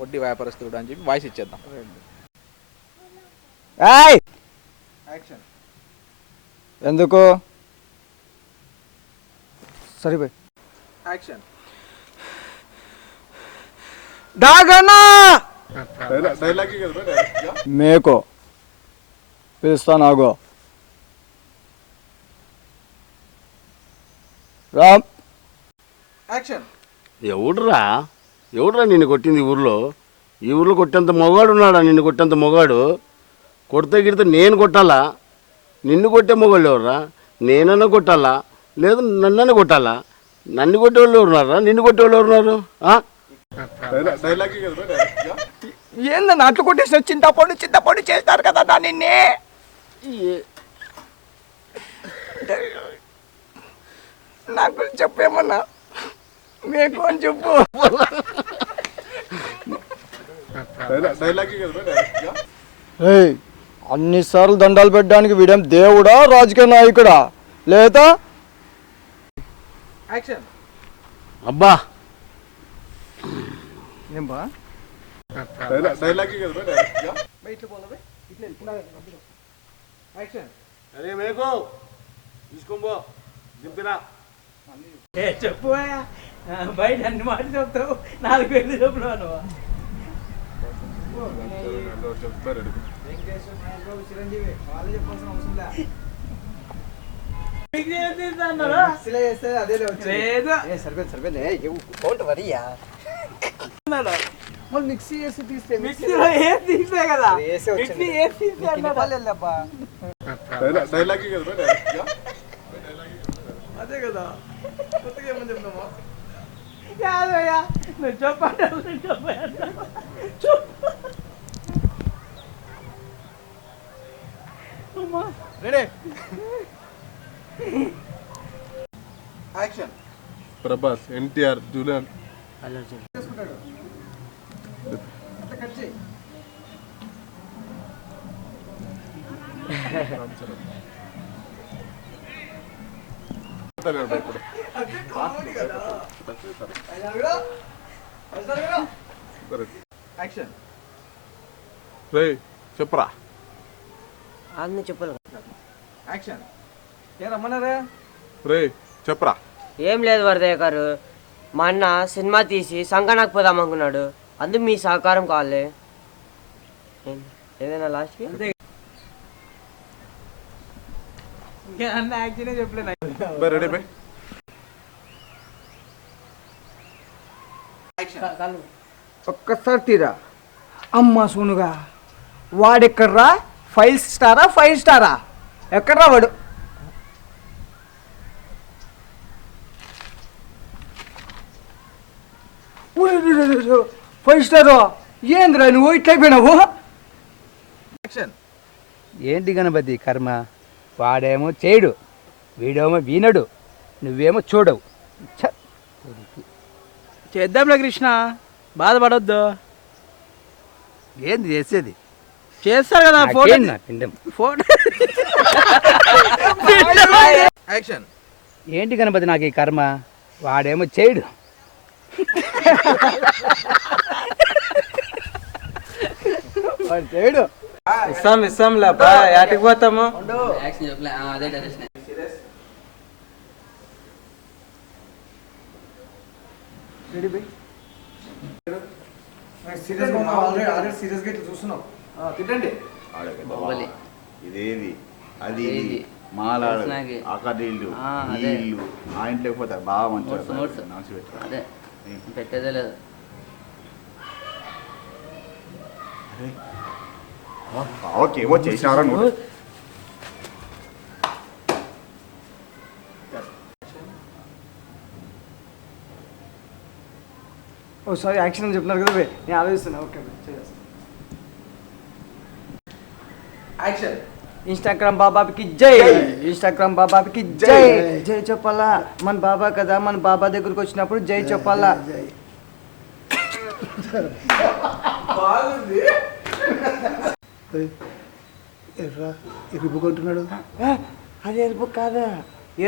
వడ్డీ వ్యాపారస్తుడు అని చెప్పి వాయిస్ ఇచ్చేద్దాం. ఎందుకు సరిపోయి యాక్షన్. మేకో పిలుస్తానాగో రామ్. యాక్షన్. ఎవడురా నిన్ను కొట్టింది ఈ ఊర్లో కొట్టేంత మొగాడు ఉన్నాడా? నిన్ను కొట్టేంత మొగాడు కొడితే గిడితే నేను కొట్టాలా? నిన్ను కొట్టే మొగాళ్ళు ఎవరురా? నేనన్నా కొట్టాలా లేదు నన్నన్నా కొట్టాలా? నన్ను కొట్టేవాళ్ళు ఎవరున్నారా? నిన్ను కొట్టేవాళ్ళు ఎవరున్నారు? ఏందన్నా అట్లు కొట్టేసిన చింతపండు చేస్తారు కదా నా నిన్నే. నాకు చెప్పేమన్నా మీకు అని చెప్పు. అన్నిసార్లు దండాలు పెట్టడానికి వీడేం దేవుడా రాజకీయ నాయకుడా లేదా? యాక్షన్. అబ్బా ఏం బా అరే మేకో తీసుకోబో దింపిరా. చెప్పు బయట అన్ని మాట చెప్తావు, 4 పేర్లు చెప్పున్నాను. చిరంజీవి వాళ్ళు చెప్పాల్సిన అవసరం లేదు. మిక్సీ వేసి తీస్తే మిక్సీలో ఏది తీస్తే కదా అదే కదా కొత్తగా ఏమని చెప్తామా? కాదయ్యా నువ్వు చెప్పండి. Ready. Action. Prabhas, NTR, Julian. Action. చెప్పరా అన్ని చెప్పాలి. యాక్షన్. రమ్మన్నారా? చెప్పరా. ఏం లేదు వరదయ్య గారు, మా అన్న సినిమా తీసి సంగనాకు పోదాం అనుకున్నాడు, అందుకు మీ సహకారం కావాలి. ఏదైనా లాస్ట్కి అన్న యాక్షన్ చెప్పలేదు. ఒక్కసారి తీరా. అమ్మ సోనుగా వాడెక్కడ్రా? 5 స్టారా 5 స్టారా? ఎక్కడ్రా వాడు? ఫైవ్ స్టార్ ఏంద్రా నువ్వు ఇట్లయిపోయినావు? ఏంటి గణపతి కర్మ? వాడేమో చేయడు, వీడేమో వినడు, నువ్వేమో చూడవు. చేద్దాంలే కృష్ణ, బాధపడొద్దు. ఏంది చేసేది? చేస్తారు కదా ఫోటో. ఏంటి గణపతి నాకు ఈ కర్మ? వాడేమో చేయడు. చేయడు. ఇస్తాం లేపా, యాటికి పోతాము? ఇదేది అది మాలాడు ఆకడీళ్ళు నీళ్ళు ఆ ఇంట్లోకి పోతారు బాగా మంచిగా పెట్టేదే లేదు. ఓకే ఏవో చేసినారా నువ్వు? సారీ యాక్షన్ అని చెప్తున్నారు కదా, నేను ఆలోచిస్తున్నా. Okay action. ఇన్స్టాగ్రామ్ బాబాకి జై, ఇన్స్టాగ్రామ్ బాబాకి జై. జై చెప్పాలా? మన బాబా కదా, మన బాబా దగ్గరకు వచ్చినప్పుడు జై చెప్పాలా? ఇరుపుకుంటున్నాడు. అది ఎరుపు కాదా,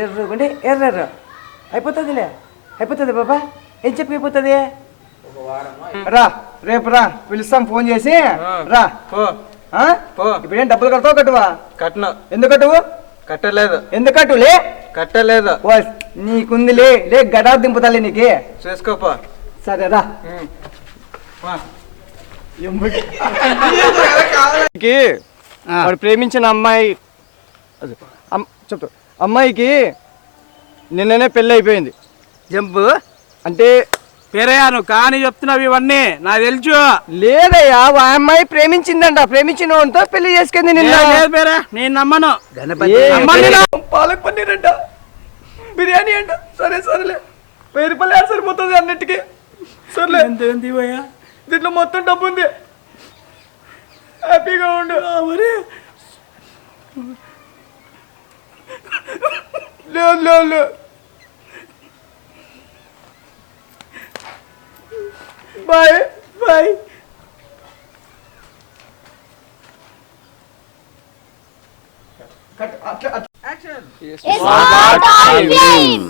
ఎర్ర అంటే ఎర్ర అయిపోతుందిలే, అయిపోతుంది బాబా. ఏం చెప్పి అయిపోతుంది? రా రేపు రా, పిలుస్తాం ఫోన్ చేసి రా. ఆ? ఇప్పుడేం డబ్బులు కడతావు కట్టువా? కట్న. ఎందుకు కట్టువు? కట్టలేదు. ఎందుకు కట్టులే? కట్టలేదు. నీకుందిలే, లే గడా దింపుతాలే నీకు. చేసుకోపా. సరే రా. వాడు ప్రేమించిన అమ్మాయి చెప్తా, అమ్మాయికి నిన్ననే పెళ్ళి అయిపోయింది. జంపు అంటే పేరయ్యా, నువ్వు కానీ చెప్తున్నావు ఇవన్నీ నాకు తెలుసు. లేదయ్యా, ఆ అమ్మాయి ప్రేమించిందంట, ప్రేమించిన వాడితో పెళ్లి చేసుకుంది నిన్న. లేదు పేరా, నేను నమ్మను. పాలక్ పన్నీర్ అంట, బిర్యానీ అంట. సరే సరేలే, 1000 రూపాయలు యాడ్ సరిపోతుంది అన్నిటికీ. సర్లే, ఎంత ఇవ్వయ్యా? దీంట్లో మొత్తం డబ్బు ఉంది, హ్యాపీగా ఉండు. మరి లేదు లేదు లేదు, bye bye. Action. Start time.